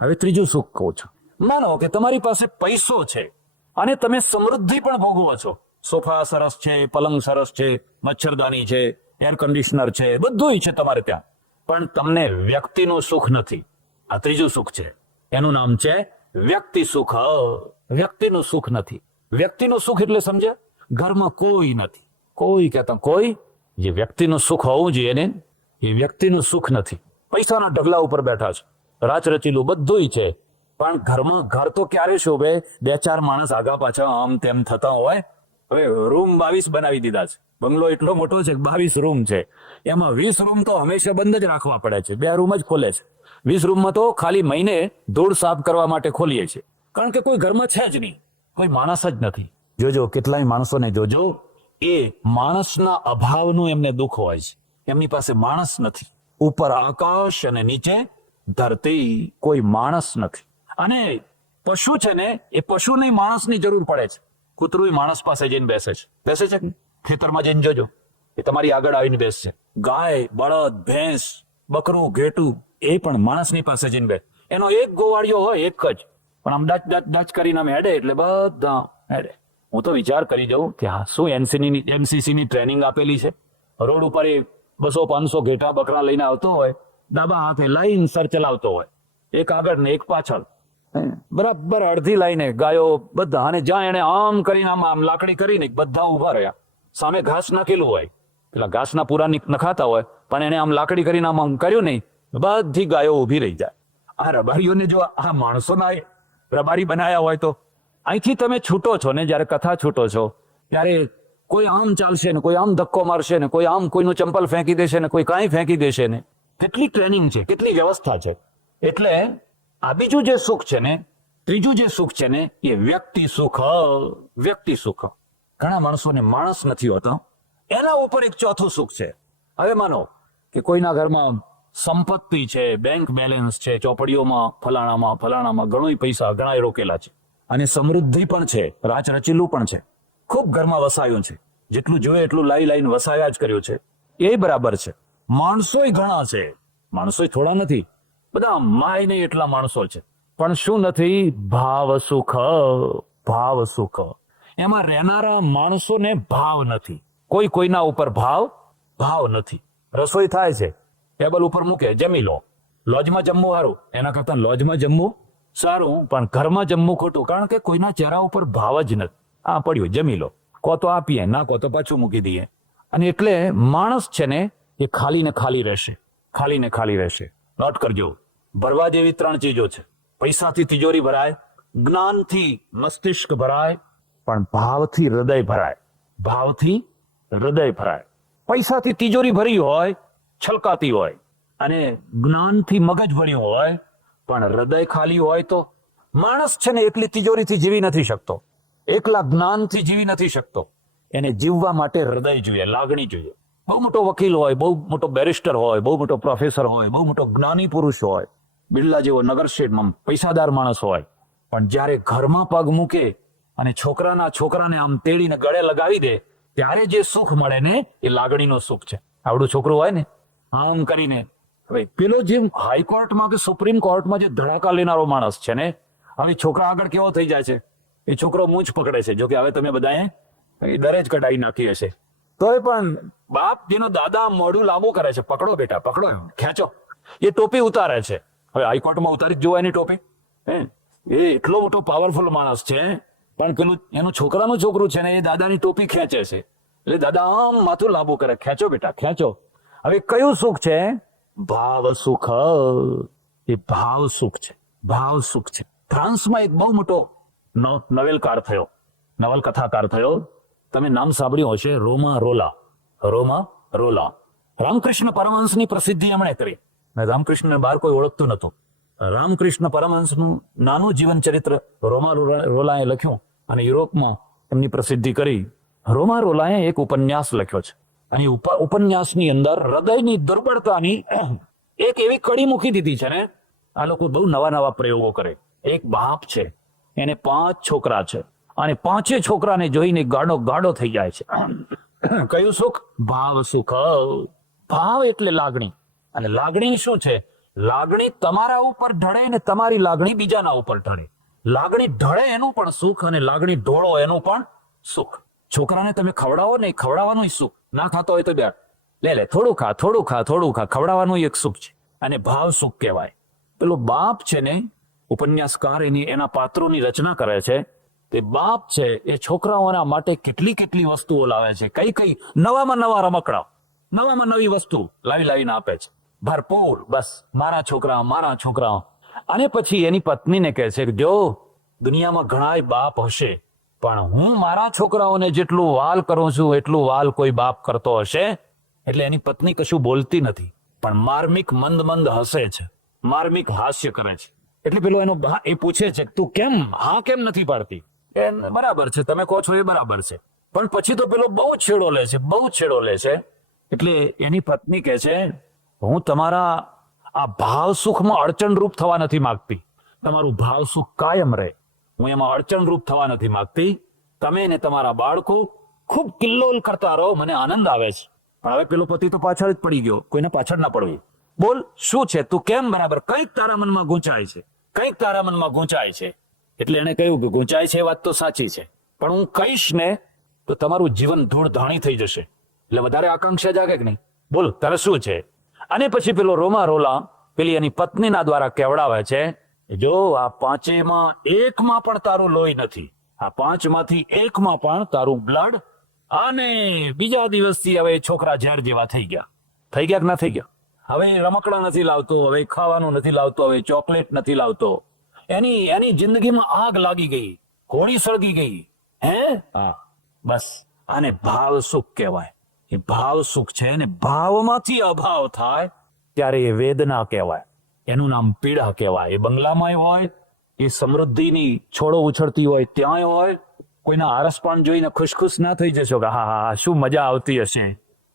હવે ત્રીજું સુખ કહું છું. માનો કે તમારી પાસે પૈસો છે અને તમે સમૃદ્ધિ પણ ભોગવો છો. સોફા સરસ છે, પલંગ સરસ છે, મચ્છરદાની છે, એર કન્ડિશનર છે, બધું છે તમારે ત્યાં, પણ તમને વ્યક્તિનું સુખ નથી. આ ત્રીજું સુખ છે, એનું નામ છે વ્યક્તિ સુખ. વ્યક્તિનું સુખ નથી. વ્યક્તિનું સુખ એટલે સમજે, ઘરમાં કોઈ નથી, કોઈ કહેતા કોઈ, જે વ્યક્તિનું સુખ હોવું જોઈએ ને, એ વ્યક્તિનું સુખ નથી. પૈસાના ઢગલા ઉપર બેઠા છે, રાચ રચીલું બધું છે, પણ ઘરમાં ઘર તો ક્યારે શોભે? બે ચાર માણસ આગા પાછા આમ તેમ થતા હોય. હવે રૂમ 22 બનાવી દીધા છે, બંગલો એટલો મોટો છે કે 22 રૂમ છે, એમાં 20 રૂમ તો હંમેશા બંધ જ રાખવા પડે છે, 2 રૂમ જ ખોલે છે. 20 રૂમમાં તો ખાલી મહિને ધૂળ સાફ કરવા માટે ખોલીએ છીએ, કારણ કે કોઈ ઘરમાં છે જ નહીં, કોઈ માણસ જ નથી. જોજો કેટલાય માણસોને જોજો, એ માણસના અભાવનું એમને દુઃખ હોય છે. એમની પાસે માણસ નથી. ઉપર આકાશ અને નીચે ધરતી, કોઈ માણસ નથી. અને પશુ છે ને, એ પશુને માણસની જરૂર પડે છે. કૂતરું માણસ પાસે જઈને બેસે છે કે ખેતરમાં જઈને જોજો, એ તમારી આગળ આવીને બેસશે. ગાય, બળદ, ભેંસ, બકરું, ઘેટું, એ પણ માણસની પાસે જઈને બેસે. એનો એક ગોવાળિયો હોય, એક જ, પણ આમ ડચ કરીને આમ હેડે એટલે બધા હેડે. હું તો વિચાર કરી જાઉં કે હા, શું MCC ની ટ્રેનિંગ આપેલી છે? રોડ ઉપર એ 200-500 ઘેટા બકરા લઈને આવતો હોય, ડાબા હાથે લાઈન સર ચલાવતો હોય, એક આગળ ને એક પાછળ, બરાબર અડધી લાઈને ગાયો બધા. અને જ્યાં એને આમ કરીને આમ લાકડી કરીને બધા ઉભા રહ્યા, સામે ઘાસ નાખેલું હોય, પેલા ઘાસના પૂરા નખાતા હોય, પણ એને આમ લાકડી કરીને આમ કર્યું નહીં, બધી ગાયો ઉભી રહી જાય. આ રબારીઓને જો આ માણસોના રબારી બનાયા હોય તો અહીંથી તમે છૂટો છો ને, જયારે કથા છૂટો છો ત્યારે કોઈ આમ ચાલશે ને, કોઈ આમ ધક્કો મારશે ને, કોઈ આમ કોઈનું ચંપલ ફેંકી દેશે ને, કોઈ કાંઈ ફેંકી દેશે ને. કેટલી ટ્રેનિંગ છે, કેટલી વ્યવસ્થા છે. એટલે આ બીજું જે સુખ છે ને, ત્રીજું જે સુખ છે ને, એ વ્યક્તિ સુખ. વ્યક્તિ સુખ. ઘણા માણસોને માણસ નથી હોતો, એના ઉપર એક ચોથું સુખ છે. હવે માનો કે કોઈના ઘરમાં સંપત્તિ છે, બેંક બેલેન્સ છે, ચોપડીઓમાં ફલાણામાં ઘણો પૈસા ઘણા રોકેલા છે, અને સમૃદ્ધિ પણ છે, રાચ રચીલું પણ છે, ખૂબ ઘરમાં વસાયું છે, જેટલું જોઈએ એટલું લાઈને વસાયા જ કર્યું છે. એ બરાબર છે. માણસોય ઘણા છે, માણસોય થોડા નથી, બધા માય નહીં એટલા માણસો છે. પણ શું નથી? ભાવ સુખ. ભાવ સુખ. એમાં રહેનારા માણસોને ભાવ નથી. કોઈના ઉપર ભાવ નથી. રસોઈ થાય છે, ટેબલ ઉપર મૂકે, જમી લો. લોજમાં જમવું સારું, એના કરતા લોજમાં જમવું સારું, પણ ઘરમાં જમવું ખોટું, કારણ કે કોઈના ચહેરા ઉપર ભાવ જ નથી. આ પડ્યું, જમી લો, કો તો આપીએ, ના કો તો પાછું મૂકી દઈએ. અને એટલે માણસ છે ને, એ ખાલી ને ખાલી રહેશે, ખાલી ને ખાલી રહેશે. નોટ કરજો, ભરવા જેવી 3 ચીજો છે. પૈસાથી તિજોરી ભરાય, જ્ઞાનથી મસ્તિષ્ક ભરાય, પણ ભાવથી હૃદય ભરાય. ભાવથી હૃદય ભરાય. પૈસાથી તિજોરી ભરી હોય, છલકાતી હોય, અને જ્ઞાનથી મગજ ભર્યું હોય, પણ હૃદય ખાલી હોય તો માણસ છે ને એકલી તિજોરીથી જીવી નથી શકતો, એકલા જ્ઞાનથી જીવી નથી શકતો. એને જીવવા માટે હૃદય જોઈએ, લાગણી જોઈએ. બહુ મોટો વકીલ હોય, બહુ મોટો બેરિસ્ટર હોય, બહુ મોટો પ્રોફેસર હોય, બહુ મોટો જ્ઞાની પુરુષ હોય, બિરલા જેવો નગરશેઠમાં પૈસાદાર માણસ હોય, પણ જ્યારે ઘરમાં પગ મૂકે અને છોકરાને આમ તેડીને ગળે લગાવી દે, ત્યારે જે સુખ મળે ને, એ લાગણીનો સુખ છે. આવડું છોકરું હોય ને, આમ કરીને, હવે પેલો જે હાઈકોર્ટમાં કે સુપ્રીમ કોર્ટમાં જે ધડાકા લેનારો માણસ છે ને, હવે છોકરા આગળ કેવો થઈ જાય છે? એ છોકરો મૂંછ પકડે છે. જોકે હવે તમે બધાએ ડરે જ કઢાઈ નાખી હશે, તોય પણ બાપ જેનો દાદા મોઢું લાંબુ કરે છે, પકડો બેટા, પકડો, ખેંચો. એ ટોપી ઉતારે છે. હવે હાઈકોર્ટમાં ઉતારી જ જોવા એની ટોપી. એ એટલો મોટો પાવરફુલ માણસ છે, પણ પેલું એનું છોકરાનું છોકરું છે ને, એ દાદાની ટોપી ખેંચે છે. એટલે દાદા આમ માથું લાંબુ કરે, ખેંચો બેટા, ખેંચો. હવે કયું સુખ છે? ભાવ સુખ. એ ભાવ સુખ છે. ભાવ સુખ છે. ફ્રાન્સમાં એક બહુ મોટો નવલકથાકાર થયો. તમે નામ સાંભળ્યું હશે, રોમા રોલા. રામકૃષ્ણ પરમહંસની પ્રસિદ્ધિ એમણે કરી. રામકૃષ્ણને બહાર કોઈ ઓળખતું નતું. રામકૃષ્ણ પરમહંસનું નાનું જીવન ચરિત્ર રોમા રોલાએ લખ્યું અને યુરોપમાં એમની પ્રસિદ્ધિ કરી. રોમા રોલાએ એક ઉપન્યાસ લખ્યો છે, અને ઉપન્યાસની અંદર હૃદયની દુર્બળતાની એક એવી કડી મૂકી દીધી છે ને, આ લોકો બહુ નવા પ્રયોગો કરે. એક બાપ છે, એને 5 છોકરા છે, અને 5 છોકરાને જોઈને ગાડો થઈ જાય છે. કયું સુખ? ભાવ સુખ. ભાવ એટલે લાગણી. અને લાગણી શું છે? લાગણી તમારા ઉપર ઢળે ને તમારી લાગણી બીજાના ઉપર ઢળે. લાગણી ઢળે એનું પણ સુખ અને લાગણી ઢોળો એનું પણ સુખ. છોકરાને તમે ખવડાવો ને, ખવડાવવાનું સુખ. ના ખાતો હોય તો બે લે થોડું ખા, થોડું ખા, થોડું ખા, ખવડાવવાનું એક સુખ છે અને ભાવ સુખ કહેવાય. પેલો બાપ છે ને, ઉપન્યાસકાર એના પાત્રોની રચના કરે છે. તે બાપ છે એ છોકરાઓના માટે કેટલી કેટલી વસ્તુઓ લાવે છે. કઈ નવામાં નવા રમકડા, નવામાં નવી વસ્તુ લાવીને આપે છે ભરપૂર. બસ મારા છોકરા. અને પછી એની પત્નીને કહે છે કે જો દુનિયામાં ઘણાય બાપ હશે, પણ હું મારા છોકરાઓને જેટલું વાલ કરું છું એટલું વાલ કોઈ બાપ કરતો હશે. એટલે એની પત્ની કશું બોલતી નથી, પણ માર્મિક મંદ હસે છે, માર્મિક હાસ્ય કરે છે. એટલે પેલો એનો એ પૂછે છે તું કેમ કેમ નથી પાડતી? બરાબર છે, તમે કહો છો એ બરાબર છે. પણ પછી તો પેલો બહુ છેડો લે છે. એટલે એની પત્ની કહે છે હું તમારા આ ભાવ સુખમાં અડચણરૂપ થવા નથી માંગતી. તમારું ભાવ સુખ કાયમ રહે, હું એમાં અડચણરૂપ થવા નથી માંગતી. તમે ને તમારા બાળકો ખૂબ કિલ્લોલ કરતા રહો, મને આનંદ આવે છે. પણ હવે પેલો પતિ તો પાછળ જ પડી ગયો, કોઈને પાછળ ના પડવું. બોલ શું છે, તું કેમ બરાબર? કંઈક તારા મનમાં ગૂંચાય છે. એટલે એને કહ્યું કે ગૂંચાય છે એ વાત તો સાચી છે, પણ હું કહીશ ને તો તમારું જીવન ધૂળધાણી થઈ જશે. એટલે વધારે આકાંક્ષા જાગે કે નહીં? બોલ તારે શું છે? અને પછી પેલો રોલા પેલી એની પત્નીના દ્વારા કહેવડાવે છે જો આ પાંચેમાં એકમાં પણ તારું લોહી નથી, આ પાંચમાંથી એકમાં પણ તારું બ્લડ. અને બીજા દિવસથી હવે છોકરા ઝેર જેવા થઈ ગયા કે ના થઈ ગયા? હવે રમકડા નથી લાવતો, હવે ખાવાનું નથી લાવતો, હવે ચોકલેટ નથી લાવતો. એની જિંદગીમાં આગ લાગી ગઈ, ઘોડી સળગી ગઈ. હા બસ આને ભાવ સુખ કહેવાય. એ ભાવ સુખ છે ને ભાવમાંથી અભાવ થાય ત્યારે એ વેદના કહેવાય. એનું નામ પીડા કહેવાય. એ બંગલામાં હોય, એ સમૃદ્ધિની છોડો ઉછળતી હોય ત્યાં હોય, કોઈના આરસપાન જોઈને ખુશખુશ ના થઈ જશો કે હા શું મજા આવતી હશે.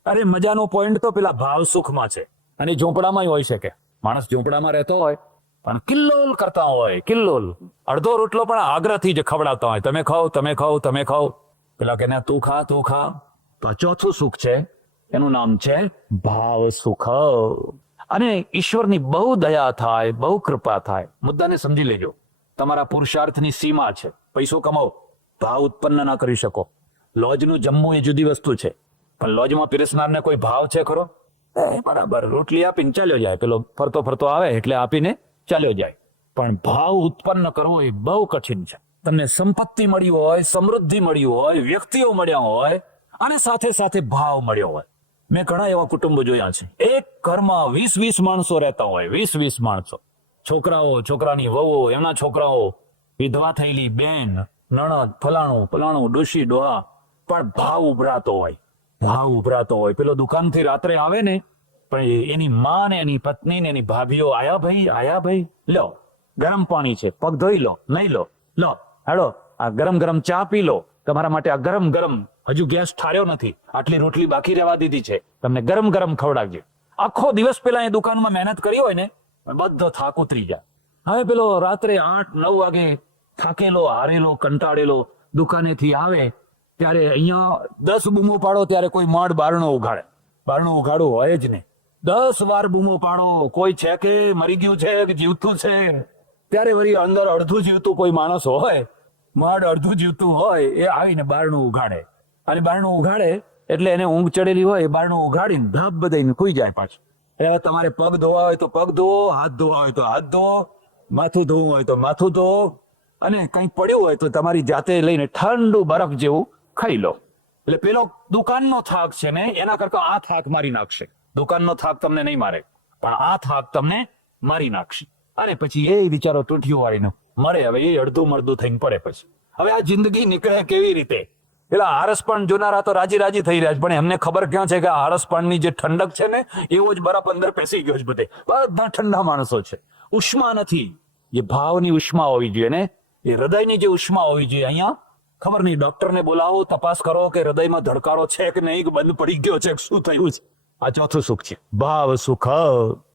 અરે મજાનો પોઈન્ટ તો પેલા ભાવ સુખમાં છે. અને ઝોંપડામાં હોય છે કે માણસ ઝોંપડામાં રહેતો હોય પણ કિલ્લોલ કરતા હોય, કિલ્લોલ. અડધો રોટલો પણ આગ્રહથી જ ખવડાવતા હોય, તમે ખાઓ. પેલા કે તું ખા. તો આ ચોથું સુખ છે, એનું નામ છે ભાવ સુખ. અને ઈશ્વરની બહુ દયા થાય, બહુ કૃપા થાય. મુદ્દાને સમજી લેજો. તમારા પુરુષાર્થની સીમા છે. પૈસો કમાઓ, ભાવ ઉત્પન્ન ના કરી શકો. લોજનું જમવું એ જુદી વસ્તુ છે, પણ લોજમાં પીરસનારને કોઈ ભાવ છે ખરો? બરાબર રોટલી આપીને ચાલ્યો જાય, પેલો ફરતો આવે એટલે આપીને ચાલ્યો જાય. પણ ભાવ ઉત્પન્ન કરવો એ બહુ કઠિન છે. તમને સંપત્તિ મળી હોય, સમૃદ્ધિ મળી હોય, વ્યક્તિઓ મળ્યા હોય અને સાથે સાથે ભાવ મળ્યો હોય. મેં ઘણા એવા કુટુંબો જોયા છે. એક ઘરમાં 20 માણસો રહેતા હોય, 20 માણસો. છોકરાની વહુઓ, એમના છોકરાઓ, વિધવા થયેલી બેન, નણદ, ફલાણું ડોશી ડોહા. પણ ભાવ ઉભરાતો હોય. પેલો દુકાનથી રાત્રે આવે ને, પણ એની માં ને એની પત્ની ને એની ભાભીઓ આયા ભાઈ લો ગરમ પાણી છે, પગ ધોઈ લો. નહીં લો હેડો આ ગરમ ચા પી લો. તમારા માટે આ ગરમ હજુ ગેસ ઠાર્યો નથી, આટલી રોટલી બાકી રહેવા દીધી છે, તમને ગરમ ખવડાવજે. આખો દિવસ પેલા એ દુકાનમાં મહેનત કરી હોય ને, બધો થાક ઉતરી જાય. હવે પેલો રાત્રે 8-9 વાગે થાકેલો, હારેલો, કંટાળેલો દુકાનેથી આવે ત્યારે અહીંયા 10 બૂમો પાડો ત્યારે કોઈ મડ બારણું ઉઘાડું હોય જ ને. 10 વાર બૂમો પાડો, કોઈ છે કે મરી ગયું છે કે જીવતું છે, ત્યારે વળી અંદર અડધું જીવતું કોઈ માણસ હોય, મડ અડધું જીવતું હોય, એ આવીને બારણું ઉઘાડે. અને બારણું ઉઘાડે એટલે એને ઊંઘ ચડેલી હોય, એ બારણું ઉઘાડીને ધબ બધાઈને સૂઈ જાય પાછું. એટલે તમારે પગ ધોવા હોય તો પગ ધોવો, હાથ ધોવા હોય તો હાથ ધોવો, માથું ધોવું હોય તો માથું ધોવો, અને કંઈ પડ્યું હોય તો તમારી જાતે લઈને ઠંડુ બરફ જેવું ખાઈ લો. એટલે પેલો દુકાનનો થાક છે ને એના કરતા આ થાક મારી નાખશે. દુકાનનો થાક તમને નહીં મારે, પણ આ થાક તમને મારી નાખશે. અને પછી એ વિચારો ટૂંઠીઓ વાળીનો મળે, હવે એ અડધું મળધું થઈને પડે. પછી હવે આ જિંદગી નીકળે કેવી રીતે? પેલા આરસપાન જોનારા તો રાજી થઈ રહ્યા છે, પણ એમને ખબર ક્યાં છે કે આરસપાનની જે ઠંડક છે ને એવો જ બરફ અંદર પેસી ગયો છે. બધા ઠંડા માણસો છે, ઉષ્મા નથી. જે ભાવની ઉષ્મા હોવી જોઈએ ને, એ હૃદયની જે ઉષ્મા હોવી જોઈએ, અહીંયા ખબર નહીં. ડોક્ટરને બોલાવો, તપાસ કરો કે હૃદયમાં ધડકારો છે કે નહીં, બંધ પડી ગયો છે, શું થયું છે. આ ચોથું સુખ છે, ભાવ સુખ.